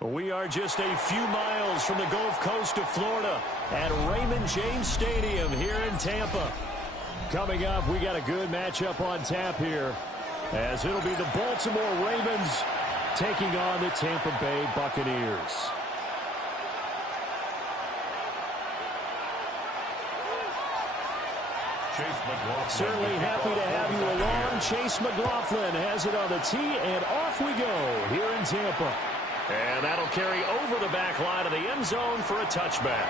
We are just a few miles from the Gulf Coast of Florida at Raymond James Stadium here in Tampa. Coming up, we got a good matchup on tap here, as it'll be the Baltimore Ravens taking on the Tampa Bay Buccaneers. Certainly happy to have you along. Chase McLaughlin has it on the tee, and off we go here in Tampa. And that'll carry over the back line of the end zone for a touchback.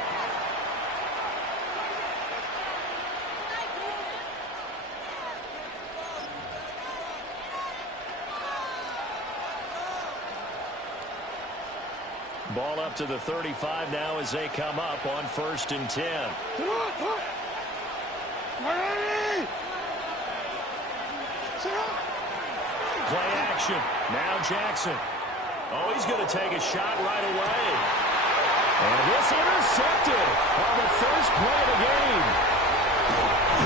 Ball up to the 35 now as they come up on 1st and 10. Play action. Now Jackson. Oh, he's going to take a shot right away. And this intercepted on the first play of the game.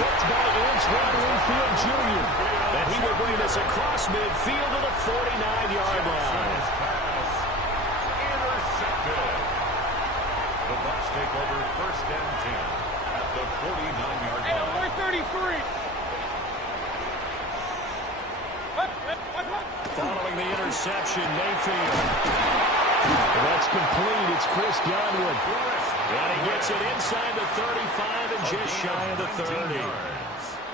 Picked by Antoine Winfield Jr. And he will bring this across midfield to the 49-yard line. Intercepted. The Bucs take over 1st and 10 at the 49-yard line. Hey, we're 33. Following the interception, Mayfield. That's complete. It's Chris Godwin. And he gets it inside the 35 and just shy of the 30.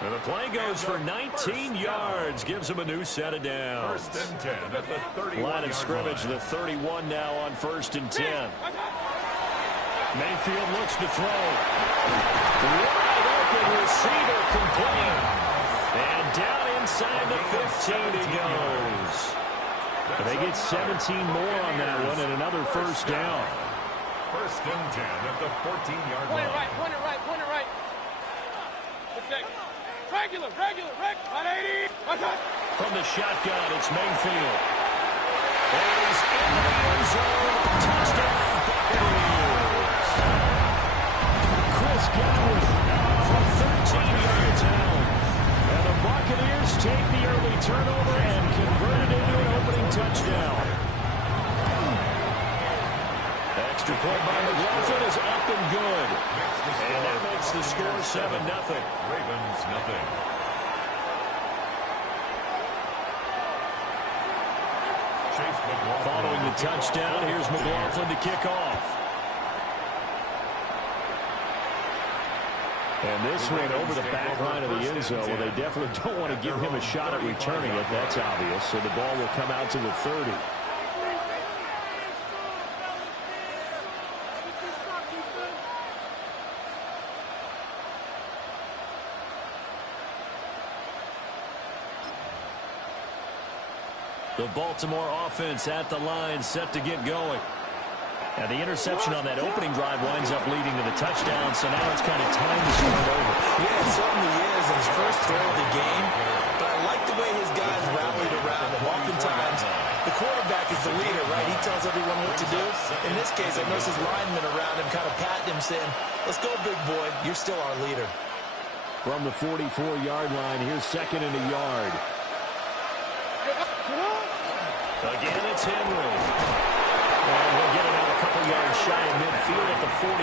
And the play goes for 19 yards. Gives him a new set of downs. 1st and 10 at the 31-yard line of scrimmage, line. the 31 now on 1st and 10. Mayfield looks to throw. Wide open receiver complete. And down inside the 15 he goes. They get 17 more on that one and another first down. 1st and 10 at the 14-yard line. Point it right, point it right, point it right. Regular, 180. From the shotgun, it's Mayfield. And he's in the end zone. Touchdown, Buccaneers. Chris Godwin from 13 yards out. And the Buccaneers take the early turnover and convert it into an opening touchdown. Extra point by McLaughlin is up and good. And that makes the score 7-0. Ravens nothing. Chase McLaughlin. Following the touchdown, here's McLaughlin to kick off. And this one over the back line of the end zone. Well, they definitely don't want to give him a shot at returning it. That's obvious. So the ball will come out to the 30. The Baltimore offense at the line, set to get going. And the interception on that opening drive winds up leading to the touchdown, so now it's kind of time to start over. Yeah, it certainly is, and his first throw of the game. But I like the way his guys rallied around him. Oftentimes, the quarterback is the leader, right? He tells everyone what to do. In this case, I noticed his linemen around him kind of patting him, saying, let's go, big boy. You're still our leader. From the 44-yard line, here's 2nd and a yard. Again, it's Henry. And we'll get it out a couple yards shy of midfield at the 48.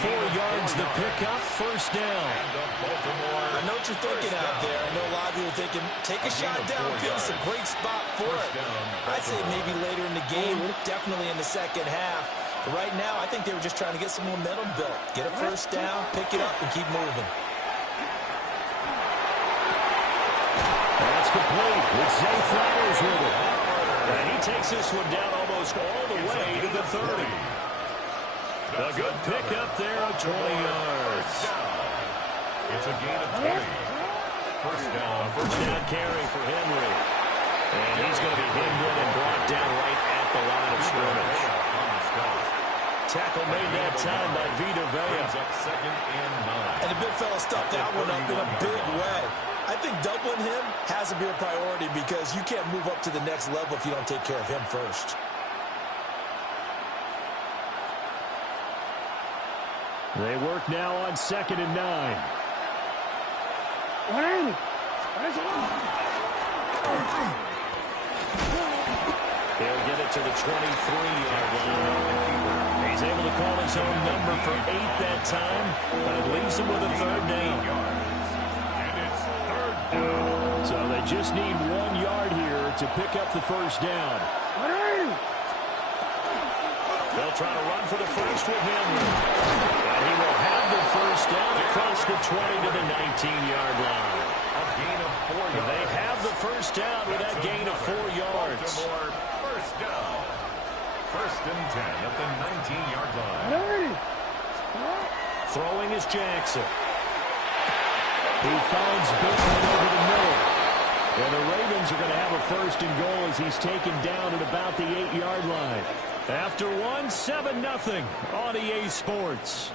4 yards the pickup, first down. I know what you're thinking out there. I know a lot of you are thinking, take a shot downfield. It's a great spot for it. I'd say maybe later in the game, definitely in the second half. But right now, I think they were just trying to get some momentum built. Get a first down, pick it up, and keep moving. That's complete. It's Zay Flowers with it. And he takes this one down almost all the way to the 30. A good pickup there of 20 yards. It's a gain of 20. First down Carry for Henry. And he's going to be hemmed in and brought down right at the line of scrimmage. Tackle made that time by Vita Vea. And the big fella stuffed that one up in a big way. I think doubling him has to be a priority because you can't move up to the next level if you don't take care of him first. They work now on 2nd and 9. 180. He'll get it to the 23-yard line. He's able to call his own number for 8 that time, but it leaves him with a third down. And it's third down. So they just need 1 yard here to pick up the first down. They'll try to run for the first with Henry. And he will have the first down across the 20 to the 19-yard line. A gain of 4 yards. They have the first down with that gain of 4 yards. Baltimore first down. First and 10 at the 19-yard line. Throwing is Jackson. He finds Bateman over the middle. And the Ravens are going to have a first and goal as he's taken down at about the 8-yard line. After 7-0 on EA Sports.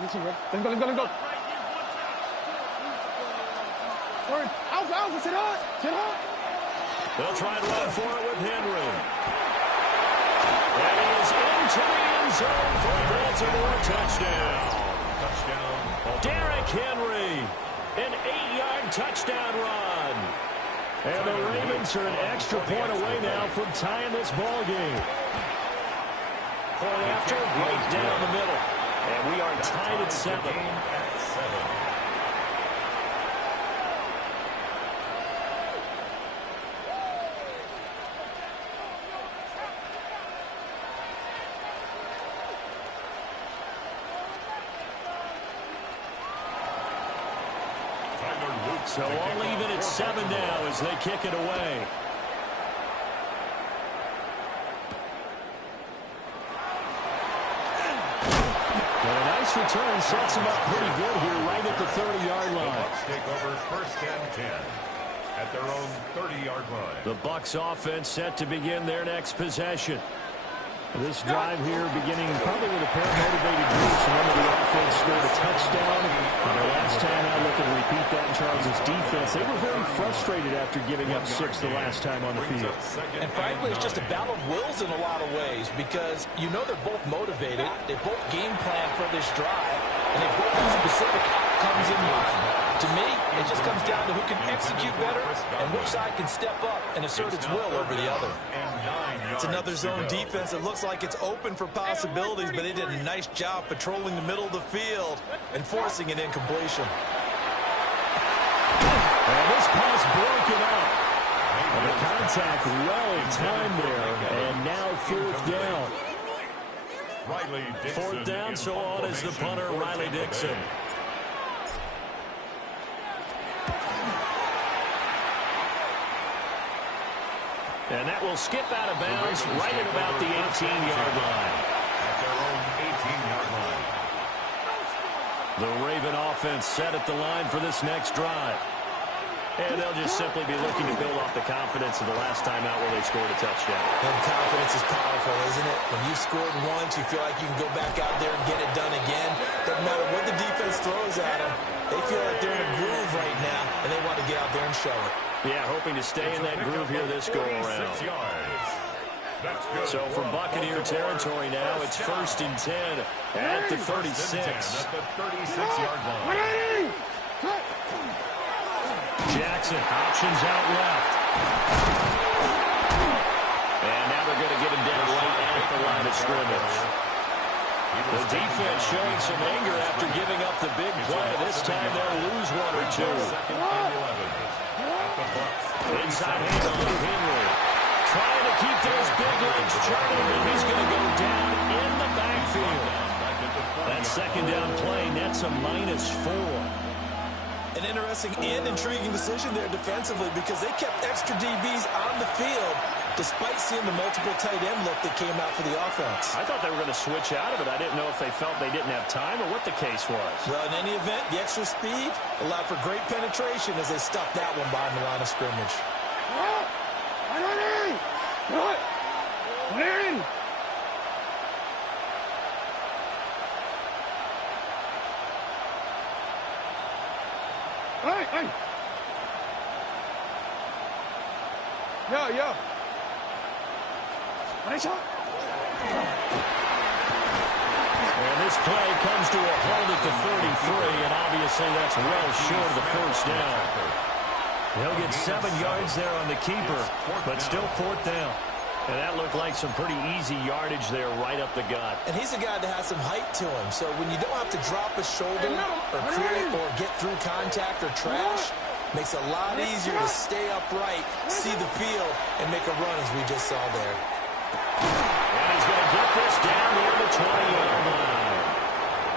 Let's go. Out, sit hard. They'll try and run for it with Henry. And he is into the end zone for a Baltimore touchdown. Touchdown. Derrick Henry, an 8-yard touchdown run. And the Ravens are an extra point away now from tying this ball game. Point after, right down the middle. And we are tied at 7. So all even at 7 now as they kick it away. And a nice return sets him up pretty good here right at the 30-yard line. The Bucs take over first and 10 at their own 30-yard line. The Bucs offense set to begin their next possession. This drive here beginning probably with a pair of motivated groups. Remember, the offense scored a touchdown. And the last time out, looking to repeat that in Charles' defense. They were very frustrated after giving up 6 the last time on the field. And frankly, it's just a battle of wills in a lot of ways because you know they're both motivated. They both game plan for this drive, and they both have specific outcomes in mind. To me, it just comes down to who can execute better and which side can step up and assert its will over the other. It's another zone defense. It looks like it's open for possibilities, but they did a nice job patrolling the middle of the field and forcing an incompletion. And this pass broken up. And the contact well timed there. And now 4th down. 4th down, so on is the punter, Riley Dixon. And that will skip out of bounds right at about the 18-yard line. At their own 18-yard line. The Raven offense set at the line for this next drive. And they'll just simply be looking to build off the confidence of the last time out where they scored a touchdown. And confidence is powerful, isn't it? When you scored once, you feel like you can go back out there and get it done again. Doesn't matter what the defense throws at them. They feel like they're in a groove right now, and they want to get out there and show it. Yeah, hoping to stay in that groove here this go-around. So from Buccaneer territory now, it's 1st and 10 at the 36. At the 36-yard line. Jackson options out left. And now they're going to get him down right at the line of scrimmage. The defense showing some anger after giving up the big play. This time they'll lose 1 or 2. Inside handoff to Henry. Trying to keep those big legs churning, and he's going to go down in the backfield. That 2nd down play nets a -4. An interesting and intriguing decision there defensively because they kept extra DBs on the field despite seeing the multiple tight end look that came out for the offense. I thought they were going to switch out of it. I didn't know if they felt they didn't have time or what the case was. Well, in any event, the extra speed allowed for great penetration as they stuffed that one behind the line of scrimmage. Hey. And this play comes to a halt at the 33, and obviously that's well short of the first down. He'll get 7 yards there on the keeper, but still 4th down. And that looked like some pretty easy yardage there right up the gut. And he's a guy that has some height to him, so when you don't have to drop a shoulder or create or get through contact or trash, makes it a lot easier to stay upright, see the field, and make a run as we just saw there. And he's going to get this down near the 20-yard line.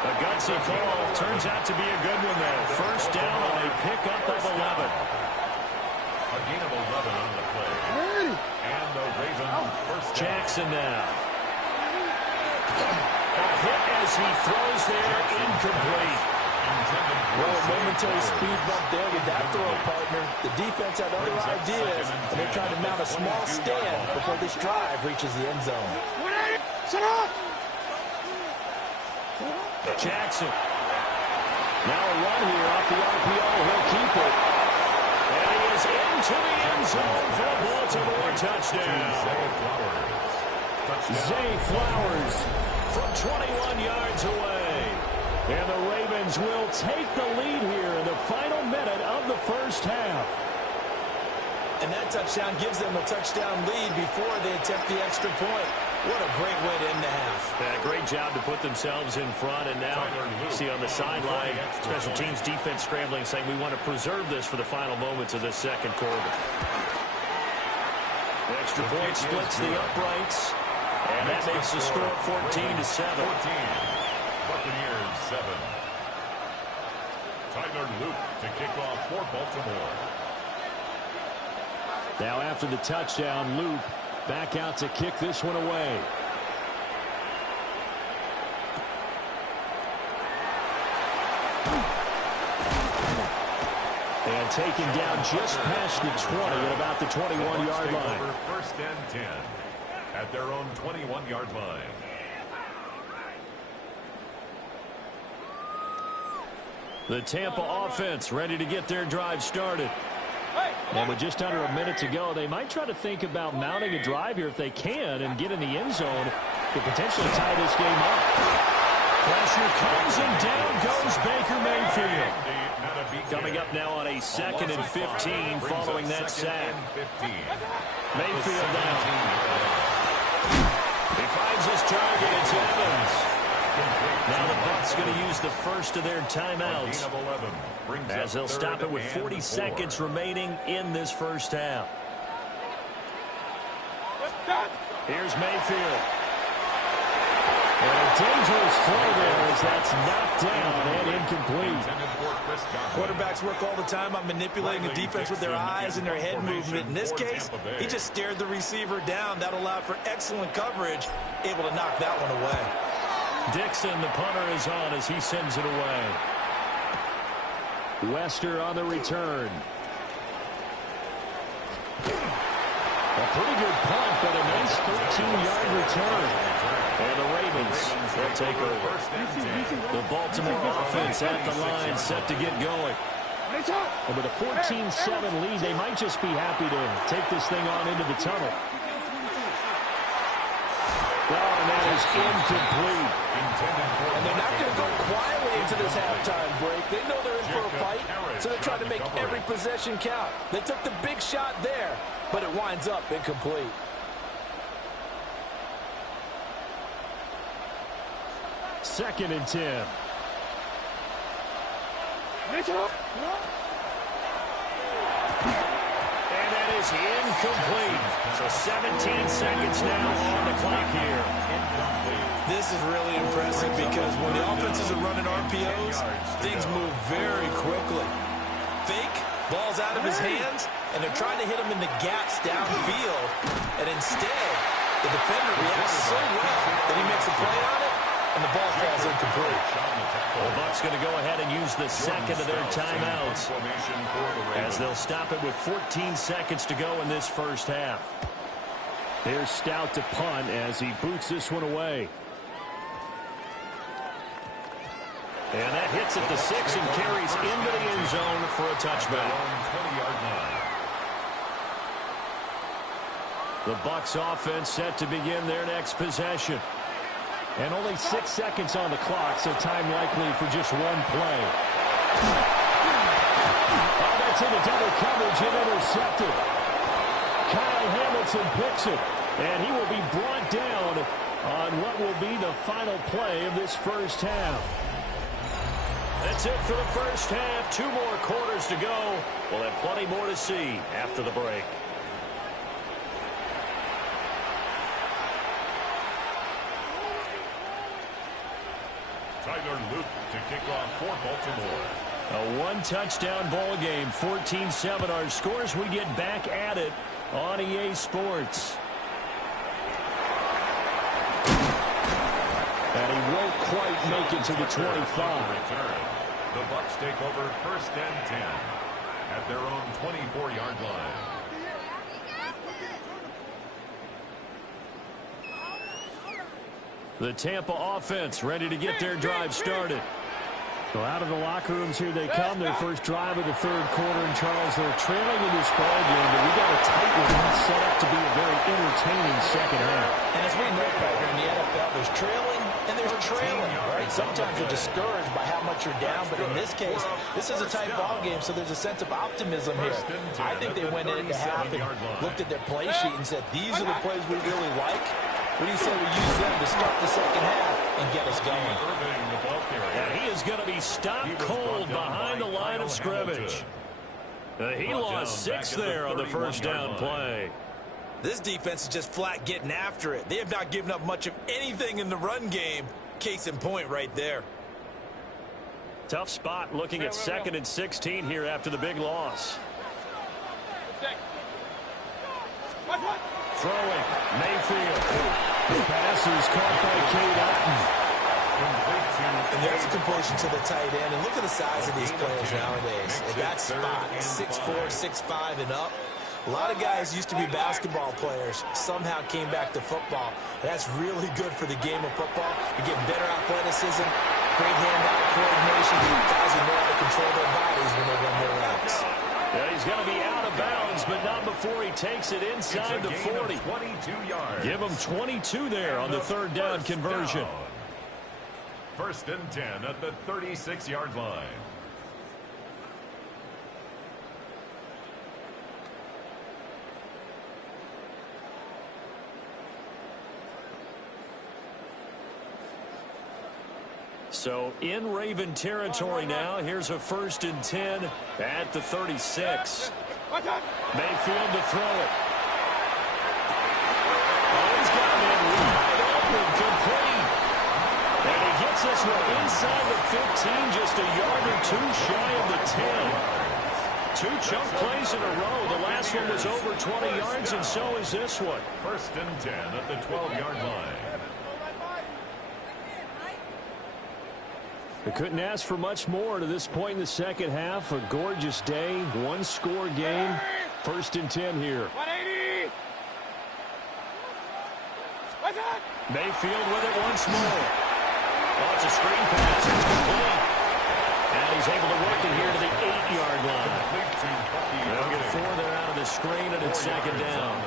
A gutsy call turns out to be a good one there. First down on a pickup of 11. A gain of 11 on the play. And the Ravens first down. Jackson now. A hit as he throws there, incomplete. Well, a momentary speed bump there with that throw, partner. The defense had other ideas, and they're trying to mount a small stand before this drive reaches the end zone. Jackson. Now a run here off the RPO. He'll keep it. And he is into the end zone for a Baltimore touchdown. Zay Flowers from 21 yards away. And the Ravens will take the lead here in the final minute of the first half. And that touchdown gives them a touchdown lead before they attempt the extra point. What a great way to end the half. Yeah, great job to put themselves in front. And now, see on the sideline, special teams defense scrambling, saying we want to preserve this for the final moments of this second quarter. The extra point splits the uprights. And that makes the score 14-7. Buccaneers 7. Tyler Luke to kick off for Baltimore. Now after the touchdown, Luke back out to kick this one away. And taken down just past the 20 at about the 21-yard line. First and 10 at their own 21-yard line. The Tampa offense ready to get their drive started. And with just under a minute to go, they might try to think about mounting a drive here if they can and get in the end zone to potentially tie this game up. Pressure comes and down goes Baker Mayfield. Coming up now on a 2nd and 15 following that sack. Mayfield down. He finds his target. It's Evans. Now the Bucs going to use the first of their timeouts as they'll stop it with 40 seconds remaining in this first half. Here's Mayfield. And a dangerous throw there as that's knocked down and incomplete. Quarterbacks work all the time on manipulating the defense with their eyes and their head movement. In this case, he just stared the receiver down. That allowed for excellent coverage, able to knock that one away. Dixon, the punter, is on as he sends it away. Wester on the return. A pretty good punt, but a nice 13-yard return. And the Ravens, they'll take over. The Baltimore offense at the line, set to get going. And with a 14-7 lead, they might just be happy to take this thing on into the tunnel. And that is incomplete. And they're not going to go quietly into this halftime break. They know they're in for a fight, so they're trying to make every possession count. They took the big shot there, but it winds up incomplete. Second and 10. And that is incomplete. So 17 seconds now on the clock here. This is really impressive because when the offenses are running RPOs, things move very quickly. Fake, ball's out of his hands, and they're trying to hit him in the gaps downfield. And instead, the defender reacts so well that he makes a play on it, and the ball falls incomplete. The Bucs going to go ahead and use the second of their timeouts as they'll stop it with 14 seconds to go in this first half. Here's Stout to punt as he boots this one away. And that hits at the 6 and carries into the end zone for a touchback. The Bucs offense set to begin their next possession. And only 6 seconds on the clock, so time likely for just one play. Oh, that's into double coverage and intercepted. Kyle Hamilton picks it, and he will be brought down on what will be the final play of this first half. That's it for the first half. 2 more quarters to go. We'll have plenty more to see after the break. Tyler Luke to kick off for Baltimore. A 1-touchdown ball game, 14-7 our scores. We get back at it on EA Sports. And he won't quite make it to the 25. The Bucs take over first and 10 at their own 24-yard line. The Tampa offense ready to get their drive started. So out of the locker rooms here they come. Their first drive of the third quarter. And Charles, they're trailing in this ball game, but we got a tight one set up to be a very entertaining second half. And as we know, partner, in the NFL, there's trailing and there's trailing, right? Sometimes you're discouraged by how much you're down, but in this case, this is a tight ball game, so there's a sense of optimism here. I think they went into half and looked at their play sheet and said, these are the plays we really like. What do you say we use them to start the second half and get us going? And he is going to be stopped cold behind the line of scrimmage. He lost 6 there on the first down play. This defense is just flat getting after it. They have not given up much of anything in the run game. Case in point right there. Tough spot looking at 2nd and 16 here after the big loss. Throwing, Mayfield. The pass is caught by Cade Otton. And there's a completion to the tight end. And look at the size of these players nowadays. At that spot, 6'4", 6'5", and up. A lot of guys used to be basketball players, somehow came back to football. That's really good for the game of football. You're getting better athleticism, great hand-eye coordination. Guys who know how to control their bodies when they run their routes. Yeah, he's going to be out of bounds, but not before he takes it inside the 40. 22 yards. Give him 22 there on the third down conversion. First and 10 at the 36-yard line. So in Raven territory now. Here's a 1st and 10 at the 36. Mayfield to throw it. Oh, he's got him in wide open, complete. And he gets this one inside the 15, just a yard or 2 shy of the 10. 2 chunk plays in a row. The last one was over 20 yards, and so is this one. First and 10 at the 12-yard line. They couldn't ask for much more to this point in the second half. A gorgeous day, 1-score game. First and 10 here. 180. Mayfield with it once more. Oh, it's a screen pass. It's complete. And he's able to work it here to the 8-yard line. They'll get 4 there out of the screen, and it's second down.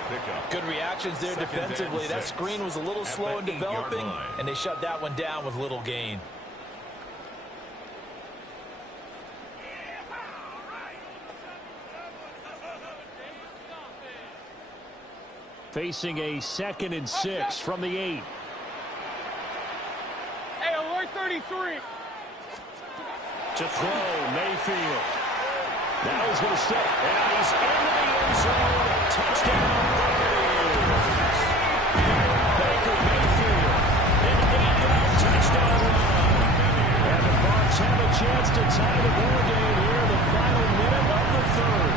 Good reactions there defensively. That screen was a little slow in developing, and they shut that one down with little gain. Facing a 2nd and 6 from the 8. Hey, alert 33. To throw, Mayfield. Now he's going to step, and he's into the end zone. Touchdown, Buccaneers. Baker Mayfield, an 8-yard touchdown run. And the Bucs have a chance to tie the ball game here in the final minute of the third.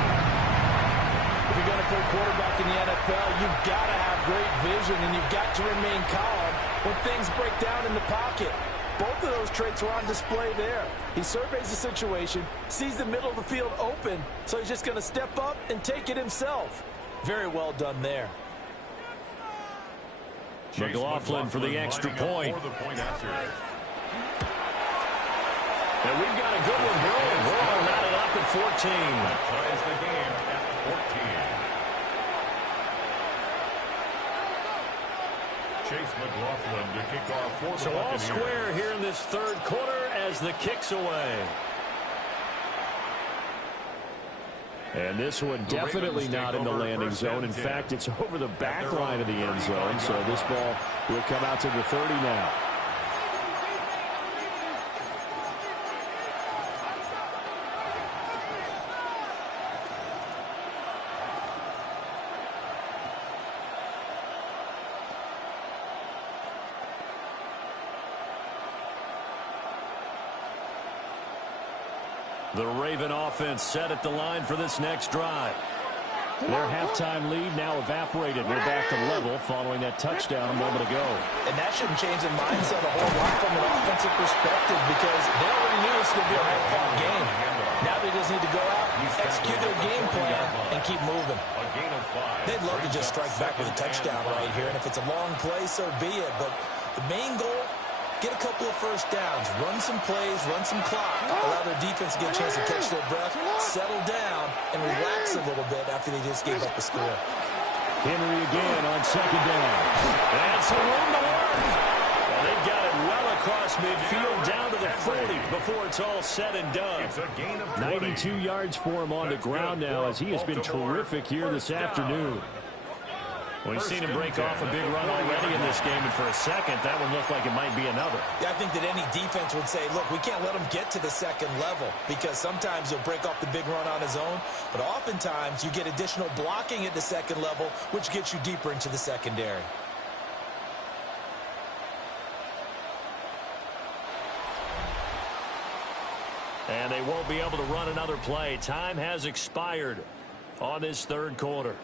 If you're going to play quarterback in the NFL, you've got to have great vision, and you've got to remain calm when things break down in the pocket. Both of those traits were on display there. He surveys the situation, sees the middle of the field open, so he's just going to step up and take it himself. Very well done there. McLaughlin for the extra point. And we've got a good one brewing. We're all knotted up at 14. That ties the game at 14. McLaughlin to kick off for the So all Buccaneers. square here in this third quarter as the kick's away. And this one definitely not in the landing zone. In fact, it's over the back line of the end zone. So this ball will come out to the 30 now. The Raven offense set at the line for this next drive. Their halftime lead now evaporated. We're back to level following that touchdown a moment ago. And that shouldn't change the mindset a whole lot from an offensive perspective because they already knew it was going to be a hard-fought game. Now they just need to go out, execute their game plan, and keep moving. They'd love to just strike back with a touchdown right here, and if it's a long play, so be it. But the main goal, get a couple of first downs, run some plays, run some clock, allow their defense to get a chance to catch their breath, settle down, and relax a little bit after they just gave up the score. Henry again on second down. And some room to work. Well, they've got it well across midfield down to the 40 before it's all said and done. It's a gain of 92 yards for him on the ground now as he has been terrific here this afternoon. We've seen him break off a big run already in this game, and for a second, that one looked like it might be another. Yeah, I think that any defense would say, look, we can't let him get to the second level because sometimes he'll break off the big run on his own, but oftentimes you get additional blocking at the second level, which gets you deeper into the secondary. And they won't be able to run another play. Time has expired on this third quarter.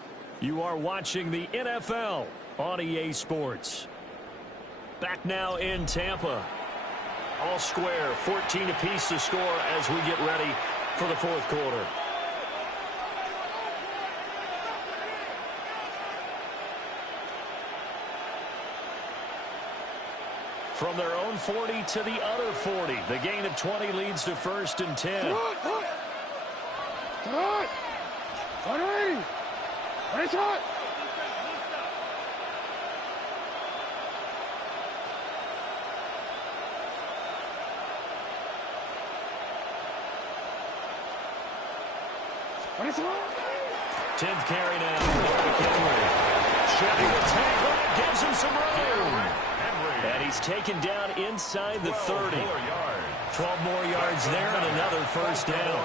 You are watching the NFL on EA Sports. Back now in Tampa. All square, 14 apiece to score as we get ready for the fourth quarter. From their own 40 to the other 40. The gain of 20 leads to first and 10. Nice hot. Nice hot. 10th carry now. Henry. Shedding the tackle. Gives him some room. And he's taken down inside the 30. 12 more yards there and another first down.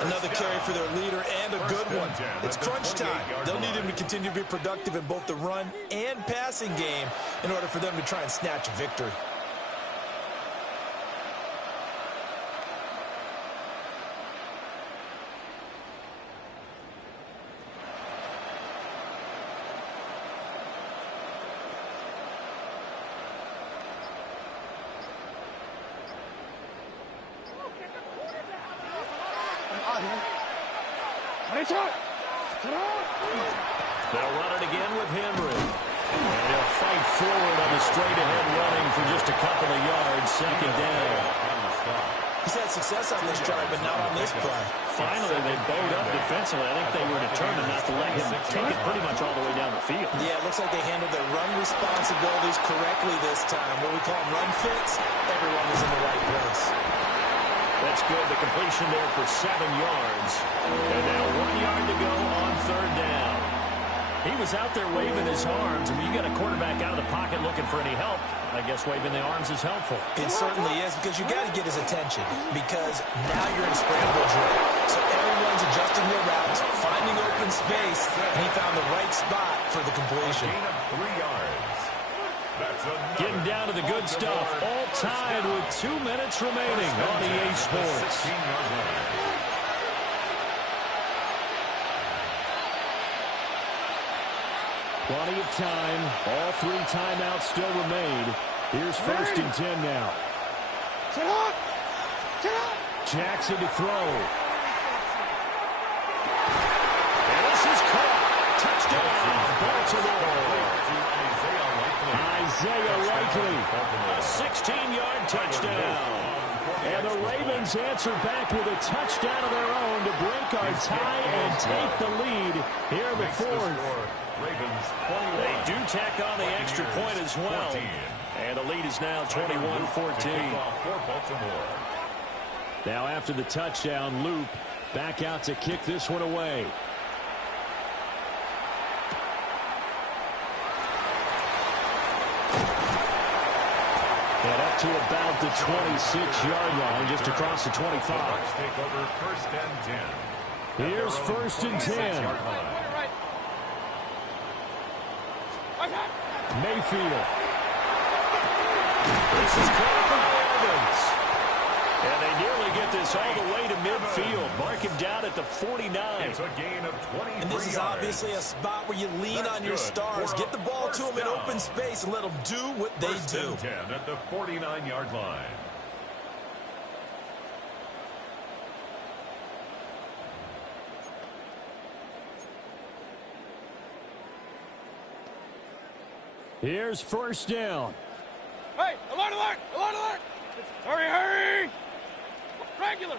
Another carry for their leader and a good one. It's crunch time. They'll need him to continue to be productive in both the run and passing game in order for them to try and snatch a victory. They'll run it again with Henry. And he'll fight forward on the straight-ahead running for just a couple of yards. Second down. He's had success on this drive, but not on this play. Finally, they bowed up defensively. I think they were determined not to let him take it pretty much all the way down the field. Yeah, it looks like they handled their run responsibilities correctly this time. What we call them run fits, everyone was in the right place. That's good. The completion there for 7 yards. And now 1 yard to go on third down. He was out there waving his arms. I mean, you got a quarterback out of the pocket looking for any help. I guess waving the arms is helpful. It certainly is because you got to get his attention because now you're in scramble drill. So everyone's adjusting their routes, finding open space, and he found the right spot for the completion. Gain of 3 yards. Getting down to the good stuff. All tied with 2 minutes remaining on EA Sports. Plenty of time. All 3 timeouts still remain. Here's first and 10 now. Jackson to throw. And this is caught. Touchdown, Baltimore. Isaiah Likely. A 16-yard touchdown. And the Ravens answer back with a touchdown of their own to break our tie and take the lead here in the fourth. They do tack on the extra point as well. And the lead is now 21-14. Now after the touchdown, Loop back out to kick this one away. And up to about the 26-yard line, just across the 25. Here's first and 10. Mayfield. This is caught by Evans. And they nearly get this all the way to midfield. Mark him down at the 49. It's a gain of 23 And this is obviously a spot where you lean on your stars. Get the ball to them in open space and let them do what they do. 10 at the 49-yard line. Here's first down. Hey, alert, alert, alert, alert. Hurry, hurry. Regular.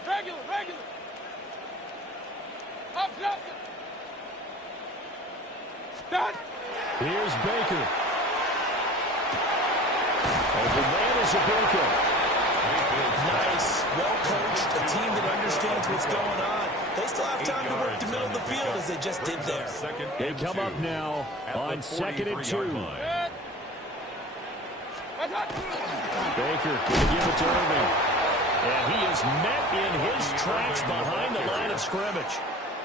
Up. Done. Here's Baker. And the man is a Baker. Nice, well-coached, a team that understands what's going on. They still have time to work the middle of the field as they just did there. They come up now on 2nd and 2. Baker can give it to Irving. And he is met in his tracks behind the line of scrimmage.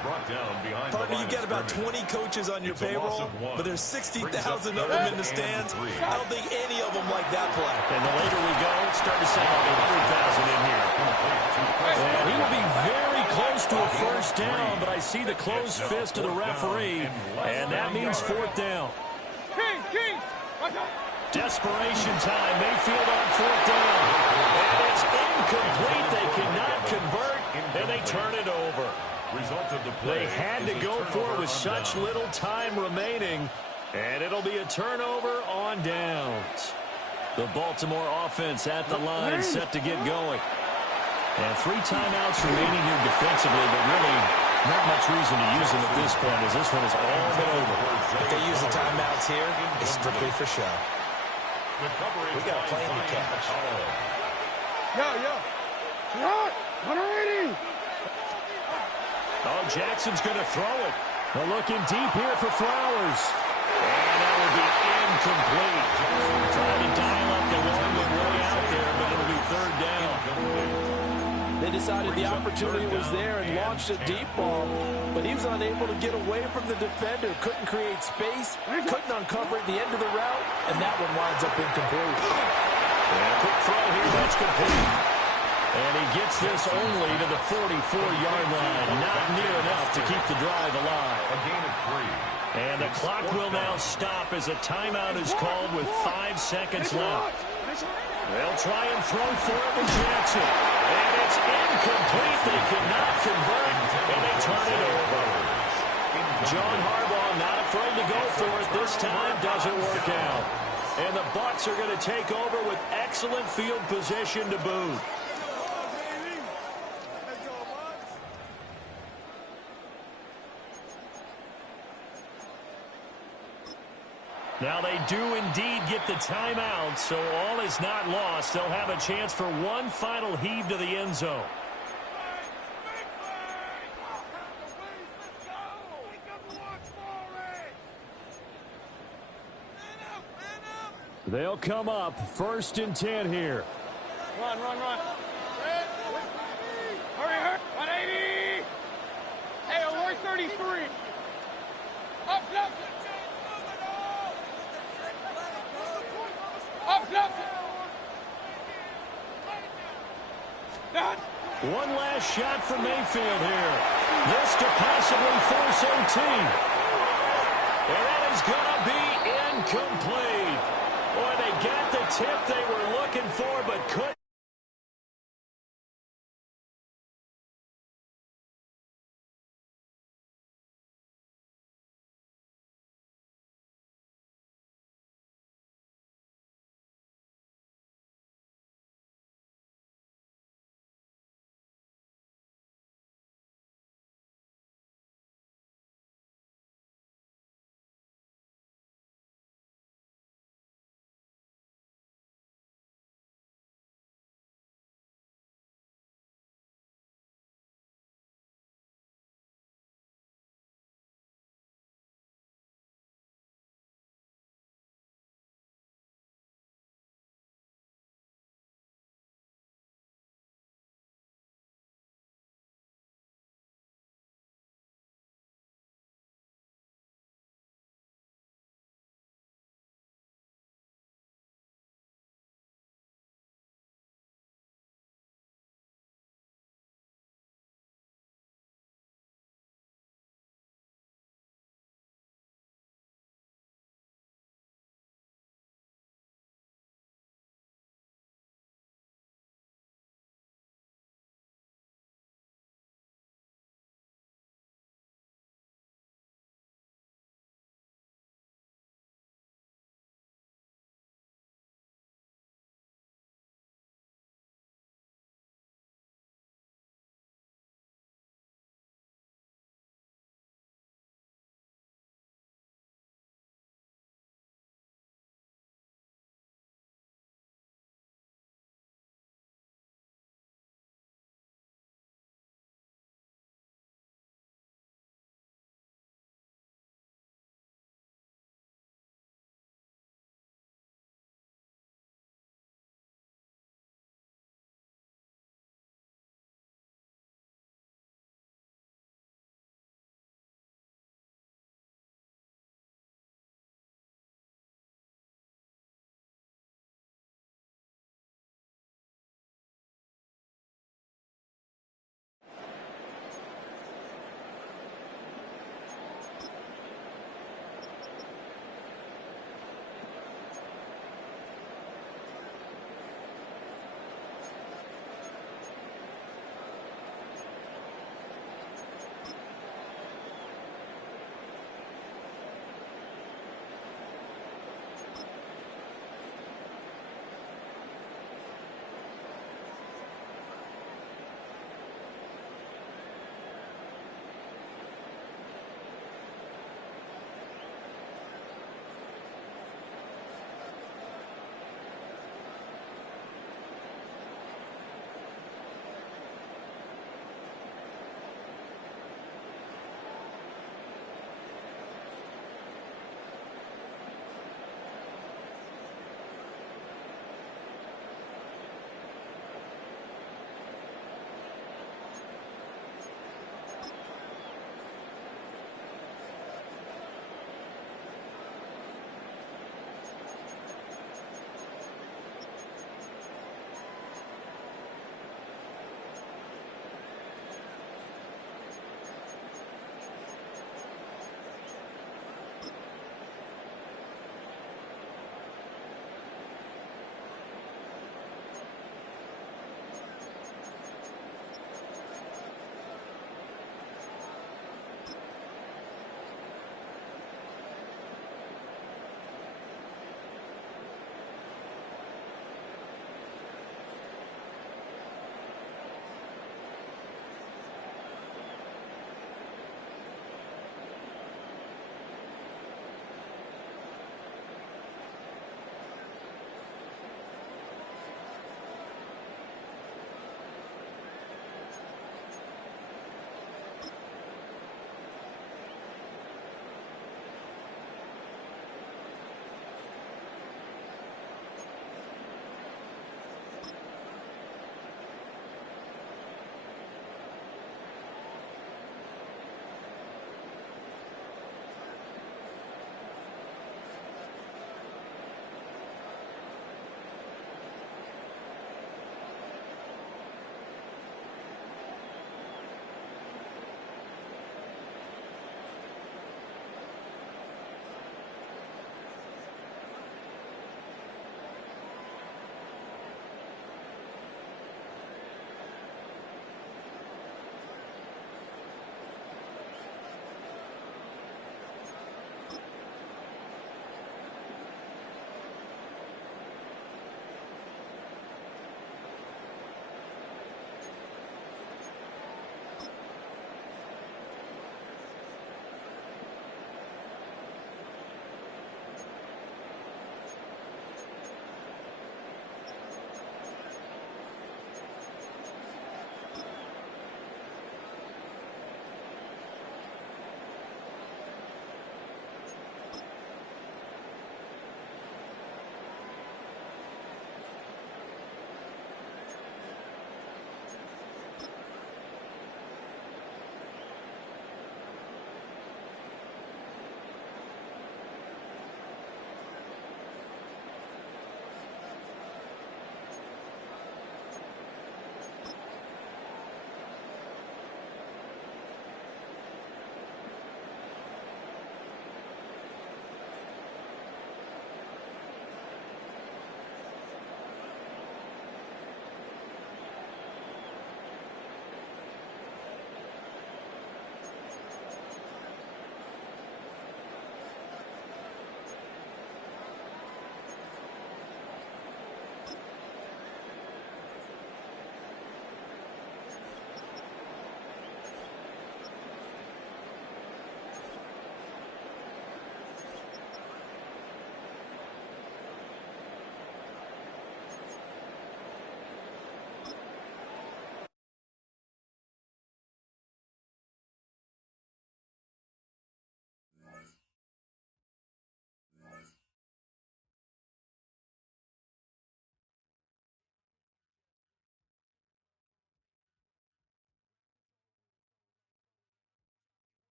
Partner, you've got about 20 coaches on your payroll, but there's 60,000 of them in the stands. I don't think any of them like that play. And the later we go, it's starting to sound like 100,000 in here. And he will be very close to a first down, but I see the closed fist of the referee, and that means fourth down. King. Desperation time. Mayfield on fourth down. And it's incomplete. They cannot convert, and they turn it over. They had to go for it with such little time remaining, and it'll be a turnover on downs. The Baltimore offense at the line set to get going. And 3 timeouts remaining here defensively, but really not much reason to use them at this point, as this one is all but over. If they use the timeouts here, it's strictly for show. We got a plane to catch. Yo. 180. Oh, Jackson's going to throw it. They're looking deep here for Flowers. And that will be incomplete. Trying to dial up the one way out there, but it'll be third down. They decided the opportunity was there and launched a deep ball, but he was unable to get away from the defender, couldn't create space, couldn't uncover at the end of the route, and that one winds up incomplete. And a quick throw here, that's complete. And he gets this only to the 44-yard line. Not near enough to keep the drive alive. A gain of 3. And the clock will now stop as a timeout is called with 5 seconds left. They'll try and throw for it with Jackson. And it's incomplete. They cannot convert, and they turn it over. John Harbaugh not afraid to go for it this time. Doesn't work out. And the Bucs are going to take over with excellent field position to boot. Now they do indeed get the timeout, so all is not lost. They'll have a chance for one final heave to the end zone. They'll come up 1st and 10 here. Run. Hurry. 180. Hey, alert 33. Up. Done. One last shot for Mayfield here. This could possibly force OT. And that is going to be incomplete. Boy, they got the tip they were looking for, but couldn't.